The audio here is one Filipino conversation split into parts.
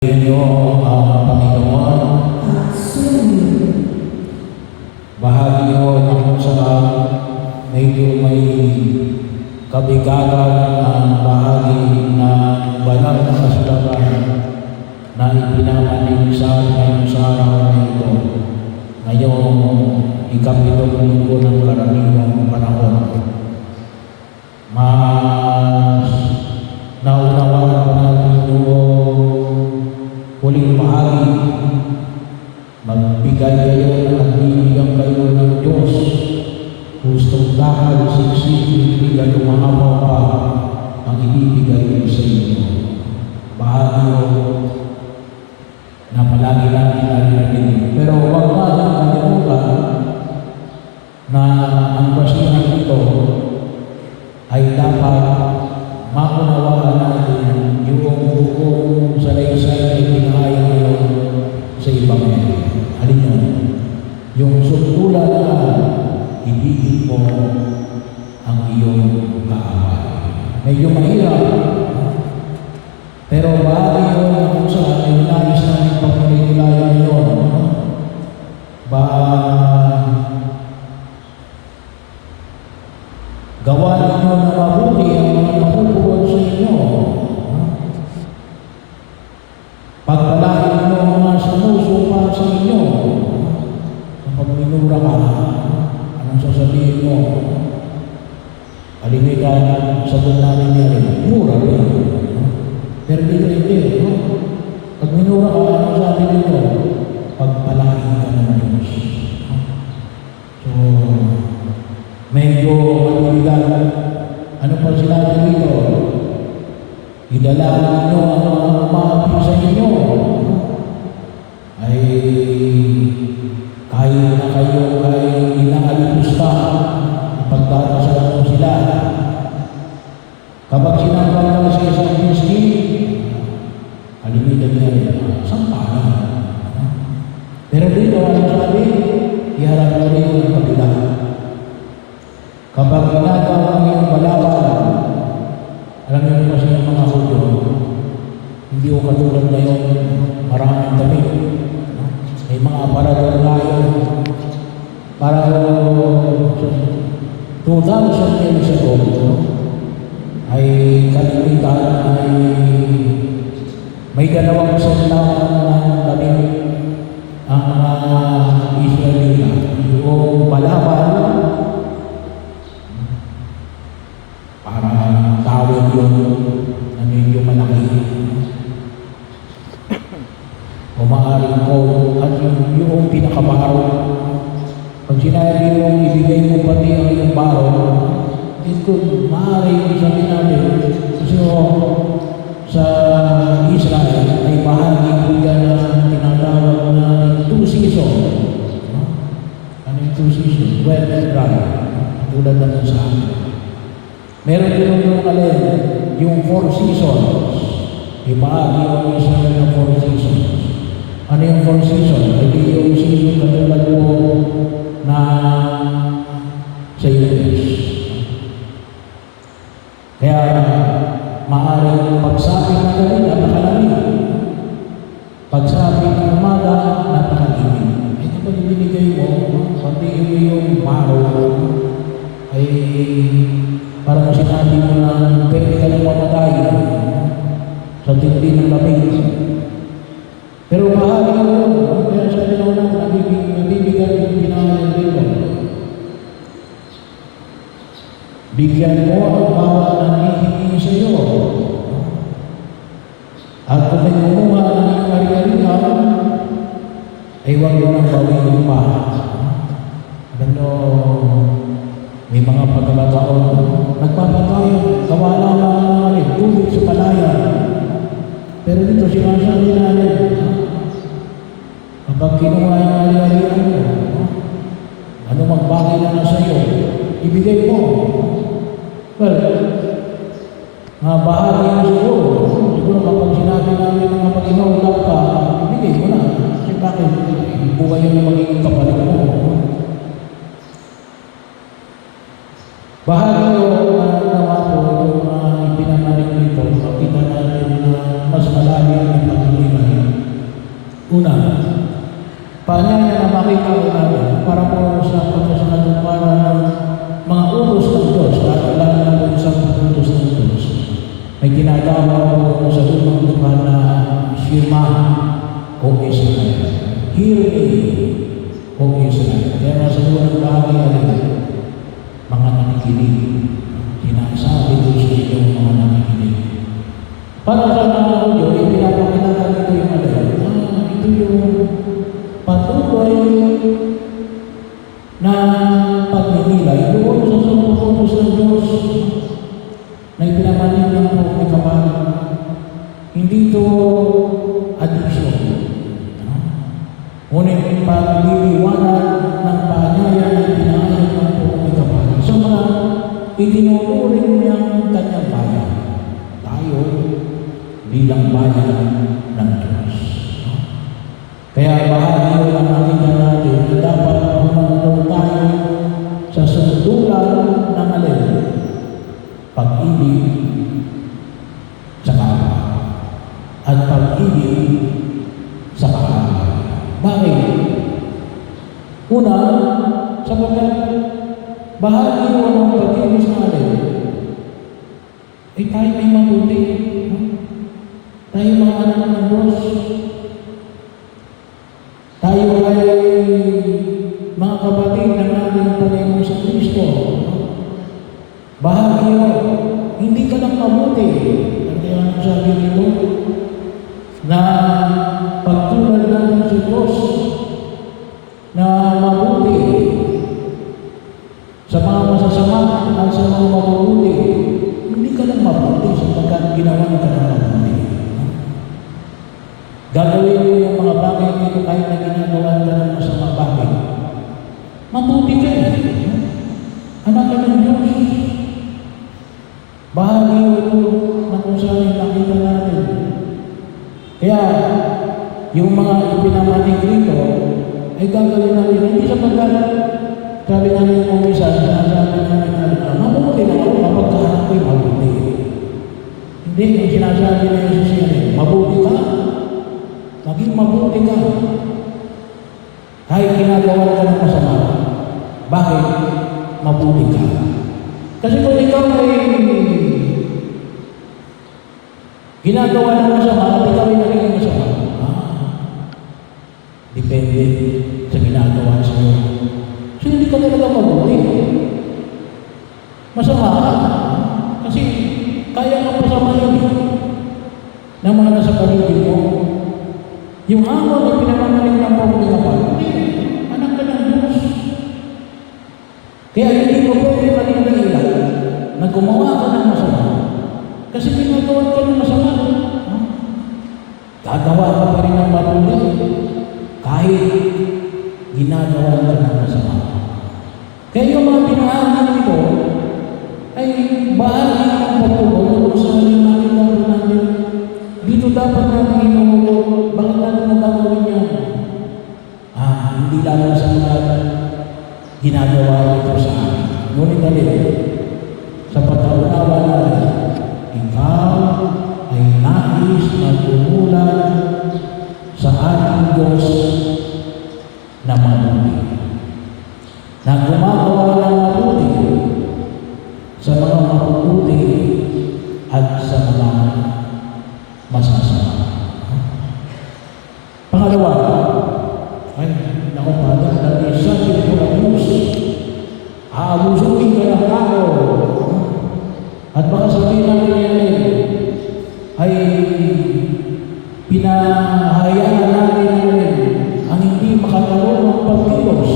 Inyo ang Panginoon. Bahagi nyo na kung saan medyo may kabigatan ang bahagi ng banal na kasulatan na ipinamanig sa atin sa araw na ito. Ngayong ikapitong linggo ng karaniwang panahon. Mas naunawaan pa natin yung huling bahagi, magbigay kayo at bibigyan kayo ng Diyos. Gustong dahil siksik, bigay umahawa pa ang ibibigay sa inyo. Bahagi na palagi natin narinig. Pero huwag natin kalimutan na ang basihan nito ay dapat maunawaan natin yung buong salaysay na ipinahayag ngayon sa Ebanghelyo. Alin yun? Yung suntulan na ibigin mo ang iyong kaaway. Medyo mahirap, pero bahagi yun kung saan ay nais namin pagpapililayan yun. Gawa ninyo na mabuti ang mga napupuan sa inyo. Pagpalain ninyo ang mga sumusupa sa inyo. Kapag minura ka, anong sasabihin mo? Kalimitan, sagot namin yan, mura rin. Pero dito hindi. Pag minura ka, anong sabi nito? Pagpalain ka ng Diyos. So, medyo maligan. Ano pa sinabi dito? Idalangin ninyo ang mga umaapi sa inyo. Ay kahit na kayo ay inaalipusta, ipagdarasal mo sila. Kapag sinampal ka sa isang miskin, kalimitan niya rin, sampalan. Pero dito, ano sabi? Iharap mo rin ang kabila. Kapag ginagawa ang iyong balaban, alam niyo kasi yung mga Hudyo, hindi ko katulad ngayon, maraming damit. May mga aparador tayo. Para 2,000 years ago, ay kalimitan ay may dalawang sentaman ng damit ang mga Israelita. Yung balaban, parang tawag yun na medyo malaki. O maaaring ko, at yung pinakabaro, pag sinabi yung ibigay mo pati ang iyong baro, dito maaaring sabi natin, kasi sa Israel ay bahagi po yan na tinatawag na 2 seasons. Ano yung 2 seasons? Wet and dry. Tulad naman sa amin. Meron din yung alin, yung 4 seasons. Ibahagi ang Israel ng 4 seasons. Ano yung 4 seasons? Hindi yung season na tulad mo na sa US. Kaya maaaring pagsabi ng gabi, napakalamig. Pagsabi ng umaga, napakalimig. Ay kapag ibinigay mo, pati yung baro, ay parang sinabi mo na pwede ka lang mamatay sa tindi ng lamig. Pero mahali mo yun. Kaya sabi na unang nabibigyan yung pinangalan dito. Bigyan mo ang bawat nangihingi sa iyo. At kung may kumuha ng iyong ari-arihan, ay huwag mo nang bawin pa. Ano, may mga pagkakataon, nagpapatayo, gawa na ng tubig sa palayan. Pero dito sinasabi natin, kapag kinuha yung ari-arihan mo, ano magbagay na na sa iyo, ibigay mo. Well, bahagi mo siguro. Siguro kapag sinabi namin na kapag inaulap ka, ibigay mo na. Kasi bakit? Buhay yung magiging kapalit mo. Bahagi mo na nawa po itong ipinanalig dito, makita natin na mas malalim ang pagkilinan. Una, paanyaya na makita ko natin para po sa pagkasangaluparan ng mga utos ng Diyos, lalo na po isang utos ng Diyos. May ginagawa po sa lumang lupa na Shema o Israel. Hear me, o Israel. Kaya nasa luang bahagi alin, mga nakikinig. Sinasabi ko sa inyong mga nakikinig. Para sa mga audio, pinapakilala nito yung alin. Ito yung patuloy na pagninilay doon sa utos ng Diyos na ipinamanin ng po may kapal. Hindi ito addiction. Ngunit pagliliwanag ng paanyaya na ipinahayag ng po may kapal. Sa mga itinuturing niyang kanyang bayan. Tayo bilang bayan ng Diyos. Kaya bahagi ang nakita natin na dapat humantong tayo sa sundulan ng alin. Pag-ibig sa kapwa at pag-ibig sa kapwa. Bakit? Una, sapagkat bahagi ng pag-ibig sa alin ay tayo ay mabuti. Tayo mga anak ng Diyos. Tayo ay mga kapatid ng ating Panginoon sa Kristo. Bahagi yun. Hindi ka lang mabuti. Ang kaya sabi nito, na pagtulad natin sa Diyos na mabuti sa mga masasama at sa mga mabuti. Hindi ka lang mabuti sapagkat ginawa ka ng mabuti. Gagawin mo yung mga bagay nito kahit na ginagawa ka ng masama bagay. Mabuti ka eh. Anak ka ng Diyos. Bahagi ito na kung saan nakita natin. Kaya, yung mga ipinamanig rito, ay gagawin natin. Hindi sapagkat, sabi namin yung umisa, sinasabi namin na, mabuti lang ako kapag kaharap ko'y mabuti. Hindi, yung sinasabi na yung sisiyanin, mabuti ka. Maging mabuti ka. Kahit ginagawa ka ng masama. Bakit? Mabuti ka. Kasi kung ikaw ay ginagawa ng masama at ikaw ay naging masama, depende sa ginagawa sa iyo. So hindi ka talaga mabuti. Masama ka. Kasi kaya kang pasamahin ng mga nasa paligid mo. Yung hamon na pinamamalig ng pagkakapal, anak ka ng Diyos. Kaya hindi mo pwede maging dahilan na gumawa ka ng masama. Kasi ginagawa ka ng masama. Gagawa ka pa rin ng mabuti kahit ginagawa ka ng masama. Kaya yung mga pinahangin nito ay bahagi ng pagtubo kung saan natin gagawin natin. Dito dapat natin inuugot. Bakit natin nagagawin yan? Hindi lang sa mga ginagawa ito sa akin. Ngunit alin, sa pagkaunawa natin, ikaw ay nais na tumulan sa ating Diyos na mabuti. Na gumagawa ng mabuti sa mga mabubuti at sa mga masasama. Pangalawa, ay, naku Father, that is something for abuse. Aabusuin ka ng tao. At baka sabihin natin yan ay pinahayaan natin ang hindi makakaroon ng pagkilos.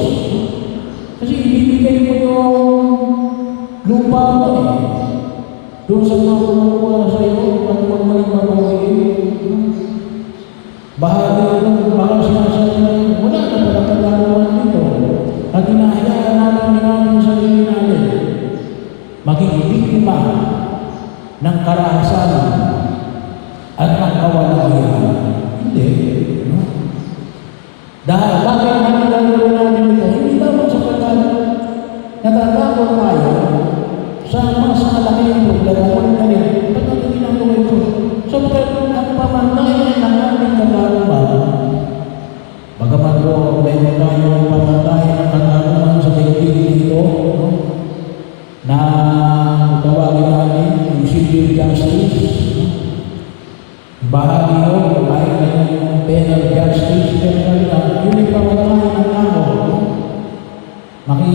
Kasi ibibigay mo yung lupa mo doon sa mga kumukuha sa iyo at huwag mo lang babawiin. Bahagi lang, baka sinasabi na wala na pala kagagawan dito. At hinahayaan natin sa sarili natin maging biktima ng karahasan at ng kawalayan. Hindi. Dahil bakit natin gagawin natin ito? Hindi dapat sapagkat natatakot tayo sa mas malaking problema. Kung ganyan, ba't natin ginagawa ito? Sapagkat ang pamantayan ng ating katarungan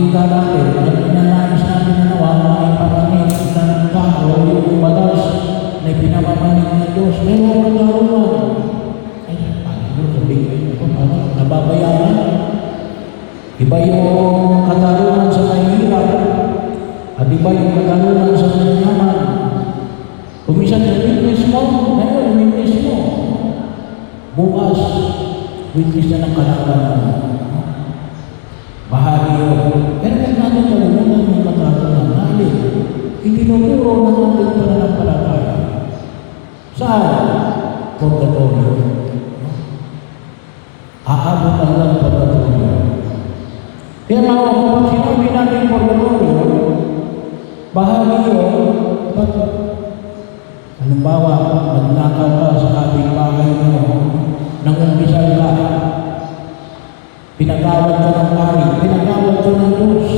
makita natin at inanais natin na nawa ay pamanin ng tao yung batas na pinamamanin ng Diyos. Mayroong katarungan. Ay, paano sabihin ko, paano? Nababayaran. Iba yung katarungan sa mahirap at iba yung katarungan sa mayaman. Kung minsan na witness mo, ngayon witness mo. Bukas, witness na ng kalaban mo. Bahagi yun. Pero kung natin kalimutan yung katarungan natin, itinuturo na natin pananampalataya. Saan? Purgatorio. Aabot ang lang purgatorio. Kaya mga kapag sinabi natin purgatorio, bahagi yun, halimbawa, magnakaw ka sa kapitbahay mo, nangumpisal ka, pinagawad ka ng pari, pinagawad ka ng Diyos.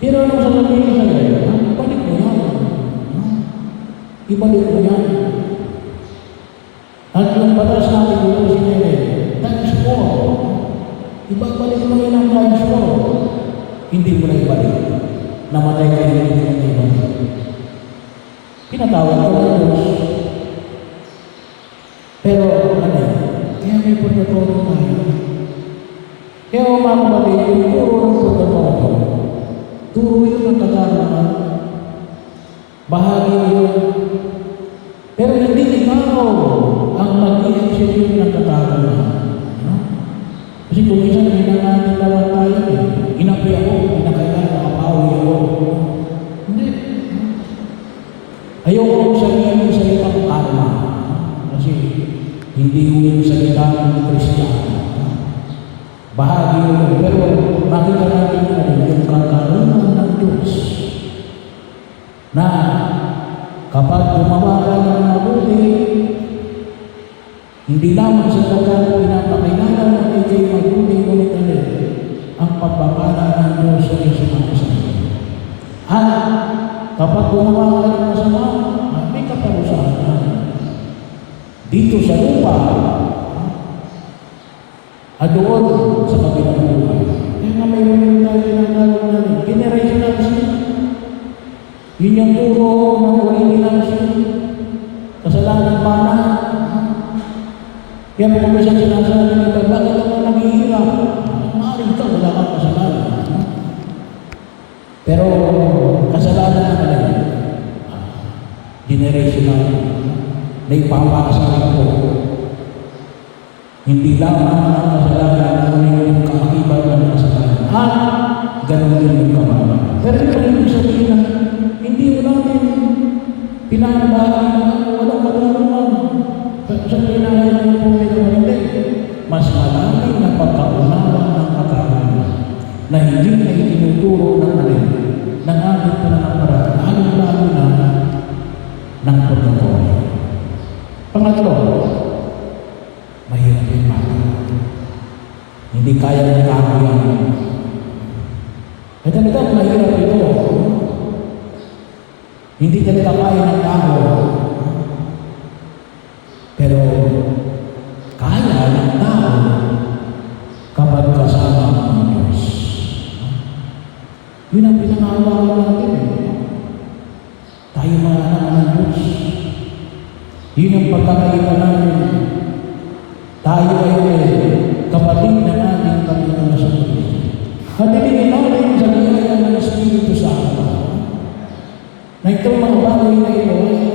Pero anong sasabihin sa'yo? Ibalik mo yan. Ibalik mo yan. At yung batas natin dito sinili, times 4. Ibabalik mo yan ang times 4. Hindi mo na ibalik. Namatay ka hindi mo na ibalik. Pinatawad ko ng Diyos. Pero ano, kaya may purgatorio tayo. Kaya mga kapatid, yung turo ng purgatorio, turo yun ng katarungan. Bahagi yun. Pero hindi ikaw ang mag-i-execute ng katarungan. No? Kasi kung minsan pinanganin naman tayo, inapi ako, pinakailan, nakapawi ako. Hindi. Ayoko sabihin yung salitang karma. Kasi hindi yung salitang Kristiyano. Bahagi yun. Pero makita natin yung katarungan ng Diyos na kapag gumawa ka ng mabuti, hindi lamang sa pagkat pinapakilala na ikay mabuti ngunit ang pagpapala ng Diyos sa isang sa'yo. At kapag gumawa ka ng masama, may kaparusahan dito sa lupa at doon sa kabilang buhay. Kaya nga may mga tayo tinatawag natin, generational sin. Yun yung turo ng original sin. Kasalanan pa na. Kaya kung may sinasabi nito, bakit ako naghihirap? Maaaring ka, wala kang kasalanan. Pero kasalanan na talaga. Generational. Na ipapakasal ko. Hindi lamang ang kasalanan, kunin yung kaakibat ng kasalanan. At ganun din yung kamala. Pero ito yung sabihin na hindi mo natin pinanabahagi na walang katarungan. Sa pinahay ng hindi. Mas malalim na pagkaunawa ng katarungan na hindi na itinuturo ng alin ng ating pananampalataya, lalong-lalo na ng purgatorio. Pangatlo, mahirap yung mata. Hindi kaya ng tao yan. At talagang mahirap ito. Hindi talaga kaya ng tao. Pero kaya ng tao kapag kasama ng Diyos. Yun ang pinangawalan natin. Tayo mga anak ng Diyos. Yun ang pagkakaita natin. Tayo ay kapatid na natin Panginoon sa Diyos. At ibigay natin sa biyaya ng Espiritu Santo na itong mga bagay na ito ay